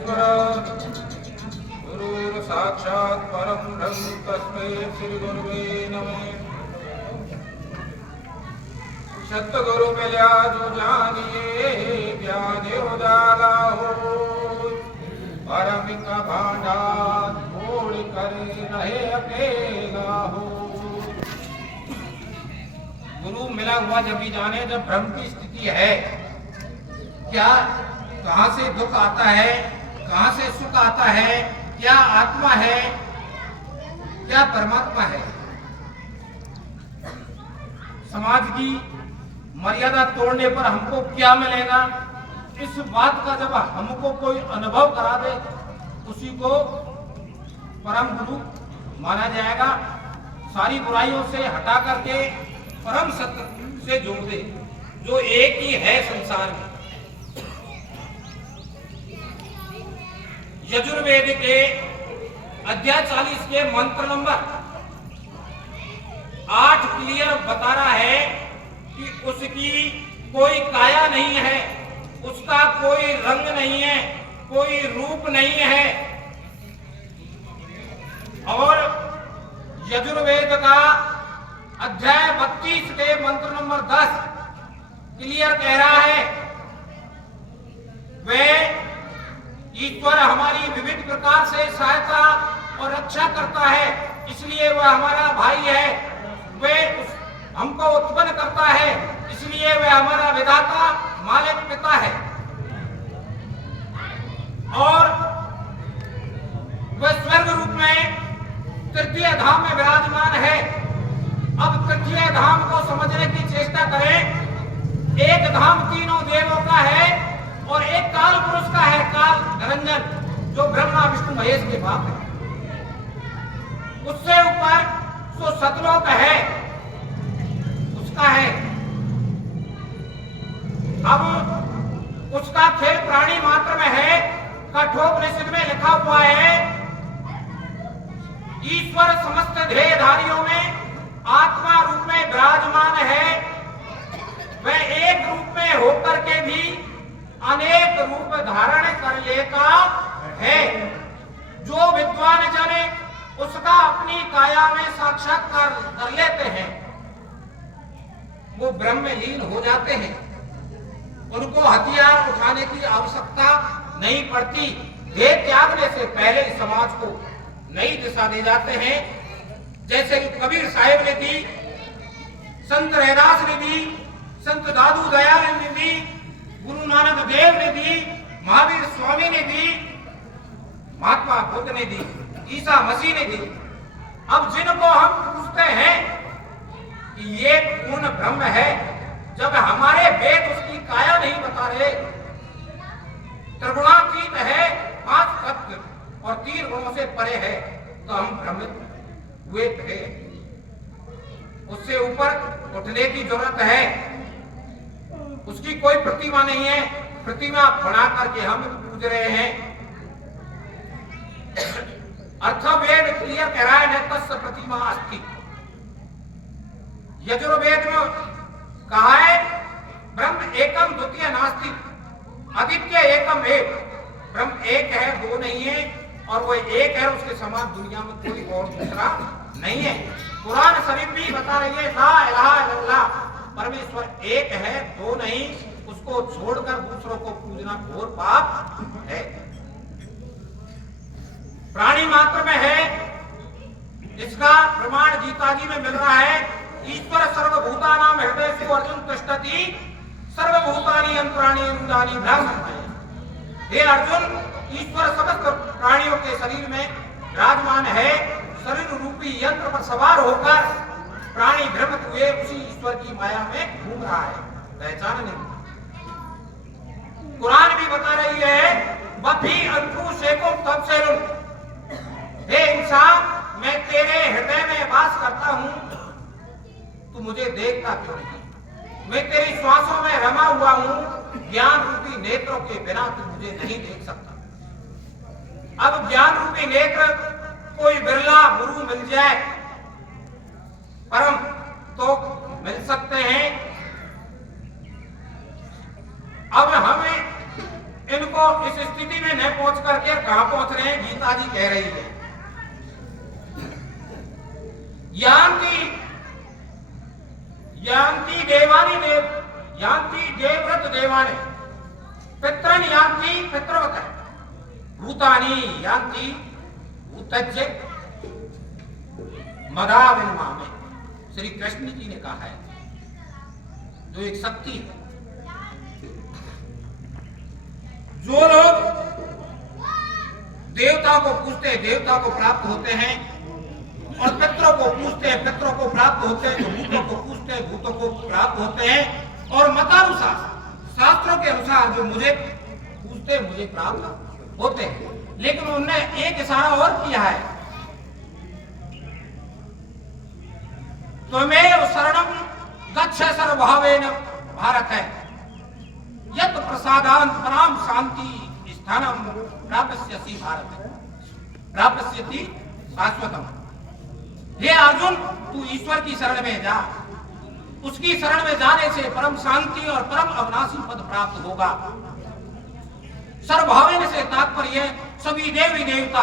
परमेश्वर गुरुर् साक्षात् परं ब्रह्म तस्मै श्री गुरुवे नमः। सतगुरु मिल्या जो जानिए ज्ञान उजाला हो, परम का भांडार छोड़ कर रहे अकेला हो। गुरु मिला हुआ जब भी जाने जब ब्रह्म की स्थिति है, क्या कहां से दुख आता है, कहां से सुख आता है, क्या आत्मा है, क्या परमात्मा है। समाज की मर्यादा तोड़ने पर हमको क्या मिलेगा, इस बात का जब हमको कोई अनुभव करा दे उसी को परम गुरु माना जाएगा। सारी बुराइयों से हटा करके परम सत्य से जोड़ दे जो एक ही है संसार में। यजुर्वेद के अध्याय 40 के मंत्र नंबर 8 क्लियर बता रहा है कि उसकी कोई काया नहीं है, उसका कोई रंग नहीं है, कोई रूप नहीं है। और यजुर्वेद का अध्याय 32 के मंत्र नंबर 10 क्लियर कह रहा है, वे ईश्वर हमारी विविध प्रकार से सहायता और रक्षा करता है, इसलिए वह हमारा भाई है। वे हमको उत्पन्न करता है, इसलिए वह हमारा विधाता मालिक पिता है। और वह स्वर्ग रूप में तृतीय धाम में विराजमान है। अब तृतीय धाम को समझने की चेष्टा करें। एक धाम तीनों देवों का है और एक काल पुरुष का है, काल निरंजन, जो ब्रह्मा विष्णु महेश के बाप है। उससे ऊपर जो सतलोक है उसका है। अब उसका खेल प्राणी मात्र में है। कठोपनिषद में लिखा हुआ है, ईश्वर समस्त ध्येयधारियों में आत्मा रूप में विराजमान है। वह एक रूप में होकर के भी अनेक रूप धारण कर लेता है। जो विद्वान जन उसका अपनी काया में साक्षात्कार कर लेते हैं वो ब्रह्म में लीन हो जाते हैं। उनको हथियार उठाने की आवश्यकता नहीं पड़ती। देह त्यागने से पहले समाज को नई दिशा दे जाते हैं। जैसे कि कबीर साहिब ने दी, संत रैदास ने दी, संत दादू दयाल ने दी, गुरु नानक देव ने दी, महावीर स्वामी ने दी, महात्मा बुद्ध ने दी, ईसा मसीह ने दी। अब जिनको हम पूछते हैं कि ये कौन ब्रह्म है, जब हमारे वेद उसकी काया नहीं बता रहे, त्रिगुणातीत है, 5 तत्व और 3 गुणों से परे है, तो हम भ्रमित हुए थे। उससे ऊपर उठने की जरूरत है। उसकी कोई प्रतिमा नहीं है, प्रतिमा बना करके हम पूज रहे हैं। अर्थवेद क्लियर कह रहा है, तस्य प्रतिमा अस्ति। यजुर्वेद में कहा है, ब्रह्म एकम द्वितीय नास्ति, अद्वितीय एकम एक। ब्रह्म एक है, दो नहीं है, और वो एक है, उसके समान दुनिया में कोई और दूसरा नहीं है। कुरान शरीफ भी बता रही है, ला इलाहा इल्लल्लाह, परमेश्वर एक है, दो नहीं। उसको छोड़कर दूसरों को पूजना घोर पाप है। प्राणी मात्र में है, इसका प्रमाण गीता जी में मिल रहा है। ईश्वर सर्वभूतानां हृदयेषु अर्जुन तिष्ठति सर्वभूतानि अंतराणि रूदानि ब्रह्म। हे अर्जुन, ईश्वर समस्त प्राणियों के शरीर में विराजमान है। शरीर रूपी यंत्र पर सवार होकर प्राणी भ्रमित हुए उसी ईश्वर की माया में घूम रहा है, पहचान नहीं। कुरान भी बता रही है, बफी अंतु शेकुम तबसेरुन, हे इंसान, मैं तेरे हृदय में वास करता हूं, तू मुझे देखता क्यों नहीं? मैं तेरी श्वासों में रमा हुआ हूं, ज्ञान रूपी नेत्रों के बिना तू मुझे नहीं देख सकता। अब ज्ञान रूपी नेत्र कोई बिरला गुरु मिल जाए, परम तो मिल सकते हैं। अब हमें इनको इस स्थिति में न पहुंच करके कहां पहुंच रहे हैं? गीता जी कह रही है यान्ति देवानि यान्ति देवव्रत देवानि पितरन यान्ति पितृवत भूतानि यान्ति भूतज्य मदाविन्मा में श्री कृष्ण जी ने कहा है, जो एक शक्ति है। जो लोग देवता को पूजते हैं देवता को प्राप्त होते हैं, और पितरों को पूजते हैं पितरों को प्राप्त होते हैं, जो भूतों को पूजते हैं भूतों को प्राप्त होते हैं, और मतानुसार शास्त्रों के अनुसार जो मुझे पूजते हैं मुझे प्राप्त होते हैं। लेकिन उन्होंने एक इशारा और किया है, त्वमेव शरणं गच्छ सर्वभावेन भारत है, यत् प्रसादांत पराम शांति स्थानम प्राप्स्यसि भारत प्राप्स्यति शाश्वतम। हे अर्जुन, तू ईश्वर की शरण में जा, उसकी शरण में जाने से परम शांति और परम अविनाशी पद प्राप्त होगा। सर्वभावेन से तात्पर्य सभी देवी देवता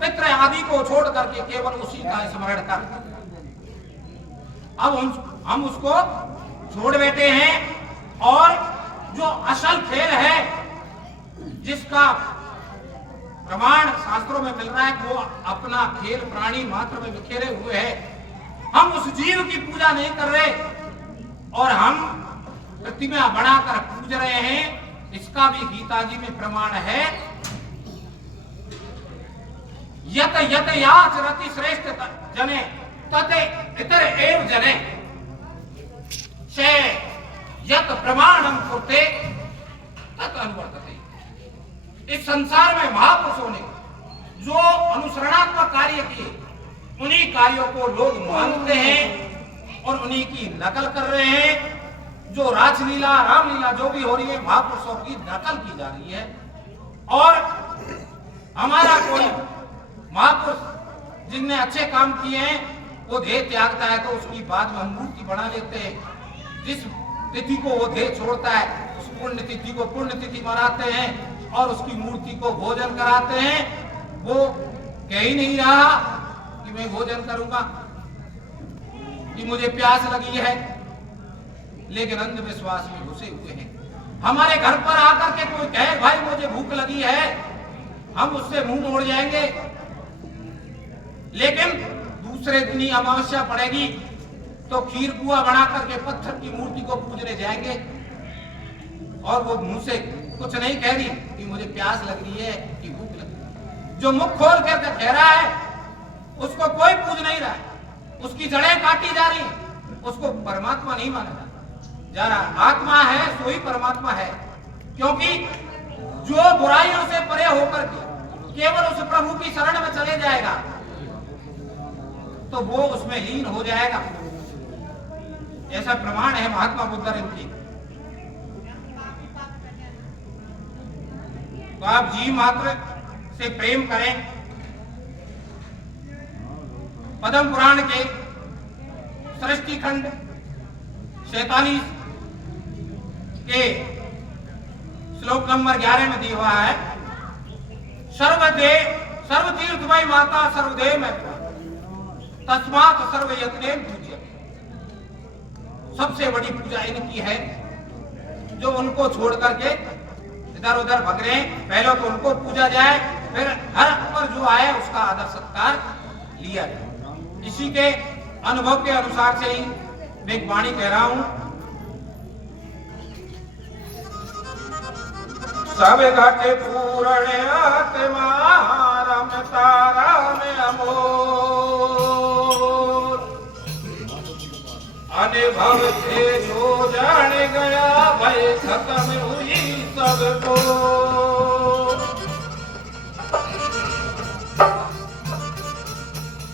पितृ आदि को छोड़ करके केवल उसी का स्मरण कर। अब हम उसको छोड़ बैठे हैं, और जो असल खेल है जिसका प्रमाण शास्त्रों में मिल रहा है, वो अपना खेल प्राणी मात्र में बिखेरे हुए है। हम उस जीव की पूजा नहीं कर रहे और हम प्रतिमा बनाकर पूज रहे हैं। इसका भी गीता जी में प्रमाण है, यत यत याचरति श्रेष्ठ जने तते इतर एव जने से यत प्रमाणम कुर्ते तत् अनुवर्तते। इस संसार में महापुरुषों ने जो अनुसरणात्मक कार्य किए, उन्हीं कार्यों को लोग मानते हैं और उन्हीं की नकल कर रहे हैं। जो राजलीला रामलीला जो भी हो रही है, महापुरुषों की नकल की जा रही है। और हमारा कोई महापुरुष जिनने अच्छे काम किए हैं वो देह त्यागता है तो उसकी बाद में हम मूर्ति बना लेते हैं। जिस तिथि को वो देह छोड़ता है उस पुण्य तिथि को पुण्य तिथि मनाते हैं और उसकी मूर्ति को भोजन कराते हैं। वो कह ही नहीं रहा कि मैं भोजन करूंगा, कि मुझे प्यास लगी है, लेकिन अंधविश्वास में घुसे हुए हैं। हमारे घर पर आकर के कोई कहे भाई मुझे भूख लगी है, हम उससे मुंह मोड़ जाएंगे, लेकिन दूसरे दिन ही अमावस्या पड़ेगी तो खीर पुआ बना करके पत्थर की मूर्ति को पूजने जाएंगे, और वो मुंह से कुछ नहीं कह रही कि मुझे प्यास लग रही है कि भूख लग रही है। जो मुख खोल कर कह रहा है उसको कोई पूज नहीं रहा है, उसकी जड़ें काटी जा रही है, उसको परमात्मा नहीं माना जा रहा। आत्मा है सो ही परमात्मा है, क्योंकि जो बुराइयों से परे होकर के केवल उस प्रभु की शरण में चले जाएगा तो वो उसमें लीन हो जाएगा। ऐसा प्रमाण है महात्मा बुद्ध की। तो आप जीव मात्र से प्रेम करें। पद्म पुराण के सृष्टि खंड 47 के श्लोक नंबर 11 में दिया हुआ है, सर्वतीर्थमय माता सर्वदेव में तस्मात् सर्व यत्ने पूज्य। सबसे बड़ी पूजा इनकी है, जो उनको छोड़ करके इधर उधर भग रहे हैं। पहले तो उनको पूजा जाए, फिर हर पर जो आए उसका आदर सत्कार लिया जाए। इसी के अनुभव के अनुसार से ही मैं एक वाणी कह रहा हूं। सब घट पूर्ण आत्मा रमता राम अमोल, अनुभव से जो जान गया भय खत्म हुई सबको।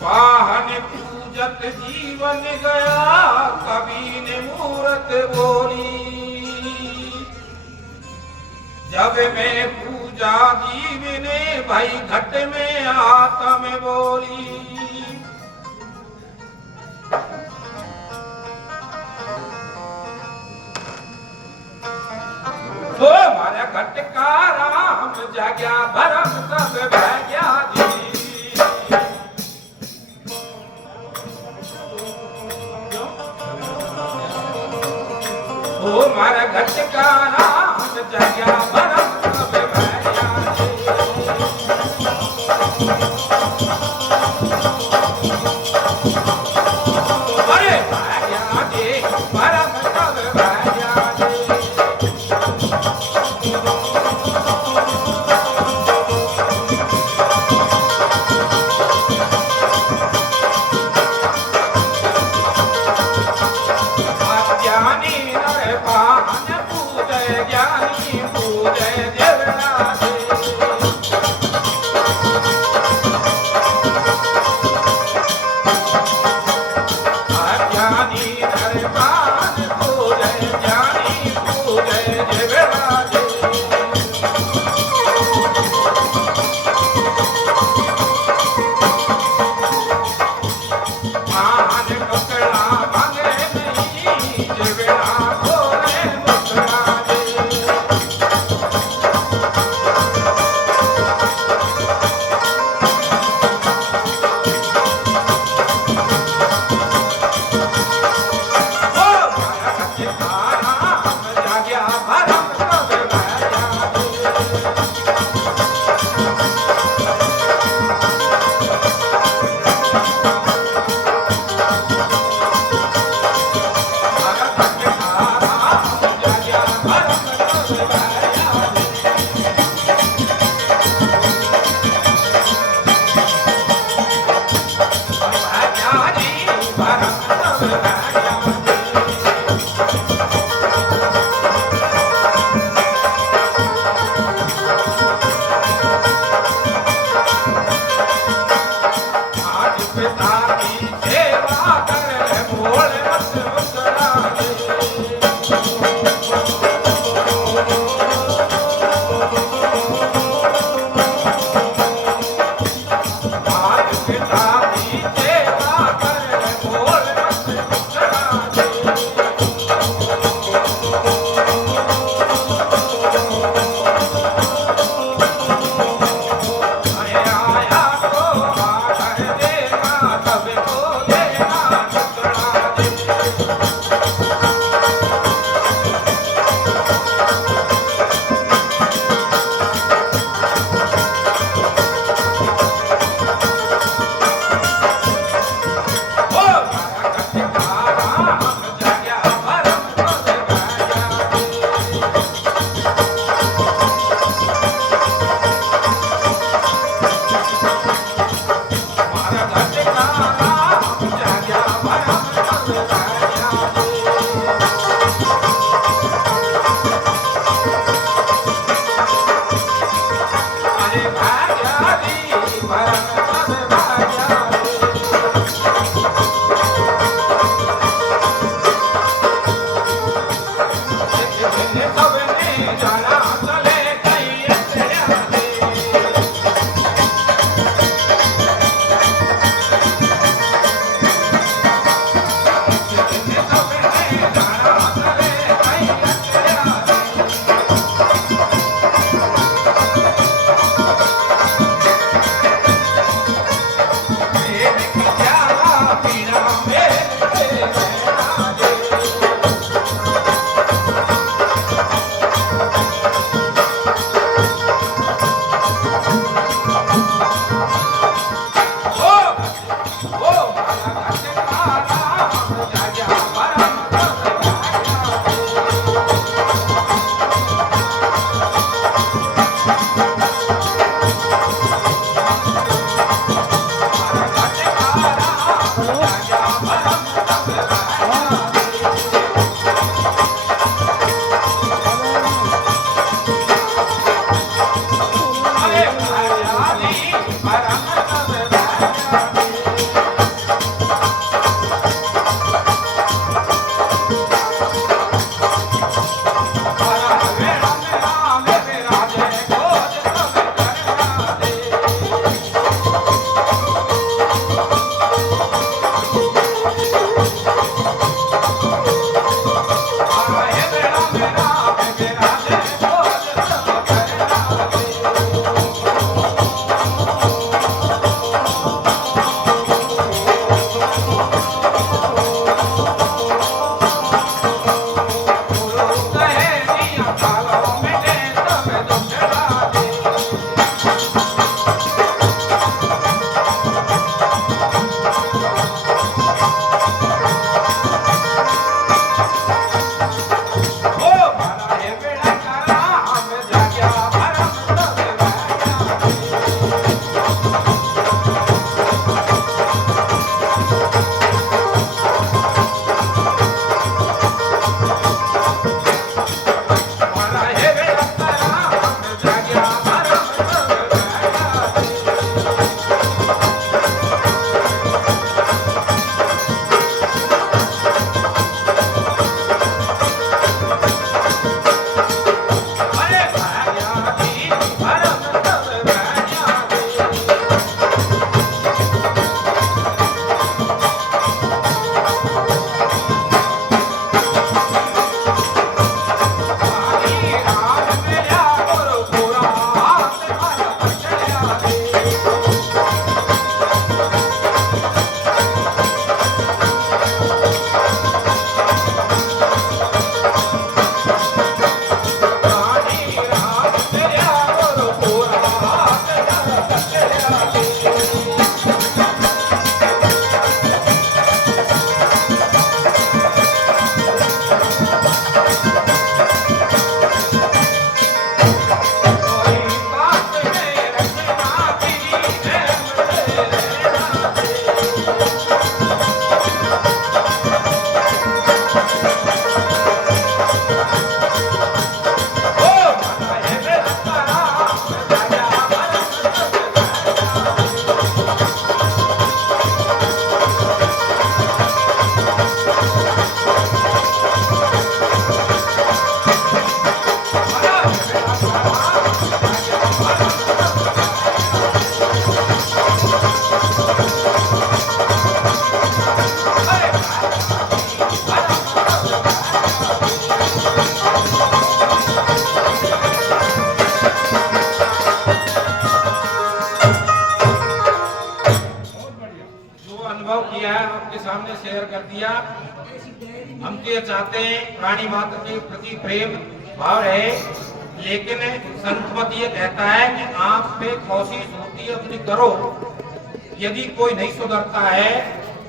वाहन पूजत जीवन गया कभी ने मूरत बोली, जब मैं पूजा जीव ने भाई घट में आत्म बोली। तो हमारा घट का राम जाग्या भरम सब भाग्या जी। ओ मारा घट का नाम जाग्या भरम सब भाग्या जी। अरे भाग्या जी भरम सब भाग्या जी। ज्ञानी नर पान पूजय ज्ञानी पूजय देवरा दे। ज्ञानी नर पान पूजय ज्ञानी पूजय देवरा दे। मान कपड़ा मांगे नहीं देवरा खोले मुकरा दे। ओ मारा कच्चे खाना हम जाग्या भरम सब भाग्या मारा कच्चे खाना हम जाग्या भरम सब भाग्या भाग्या जी भरम सब भाग्या आज पिता की सेवा कर भोल मत मुस्कुरा दे। आज पिता की सेवा कर भोल मत मुस्कुरा दे। अरे आया तो आकर देना सबको देना टुकड़ा दे। ओ मारा कच्चे खाना हम जाग्या भरम सब भाग्या मारा कच्चे खाना हम जाग्या भरम सब भाग्या अरे भाग्या जी भरम सब भाग्या सबने जाना चले कई तेरा दे। सबने जाना चले कई तेरा दे। मेरे की प्याला पीना मेरे तेरा दे। सामने शेयर कर दिया। हम तो ये चाहते हैं प्राणी मात्र के प्रति प्रेम भाव रहे, लेकिन संत मत ये कहता है कि आप पे कोशिश होती है अपनी करो। यदि कोई नहीं सुधरता है,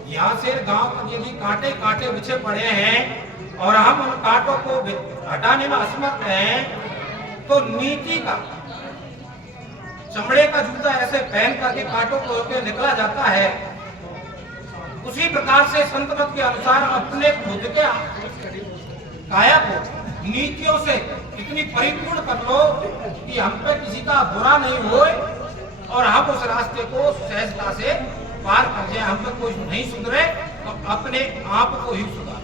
यहाँ से गांव में यदि कांटे कांटे बिछे पड़े हैं और हम उन कांटों को हटाने में असमर्थ हैं, तो नीति का चमड़े का जूता ऐसे पहन करके कांटों को होकर निकला जाता है। उसी प्रकार से संत मत के अनुसार अपने खुद के काया को नीतियों से इतनी परिपूर्ण कर लो कि हम पे किसी का बुरा नहीं होए और हम उस रास्ते को सहजता से पार कर जाए। हम पे कोई नहीं सुधरे तो अपने आप को ही सुधार।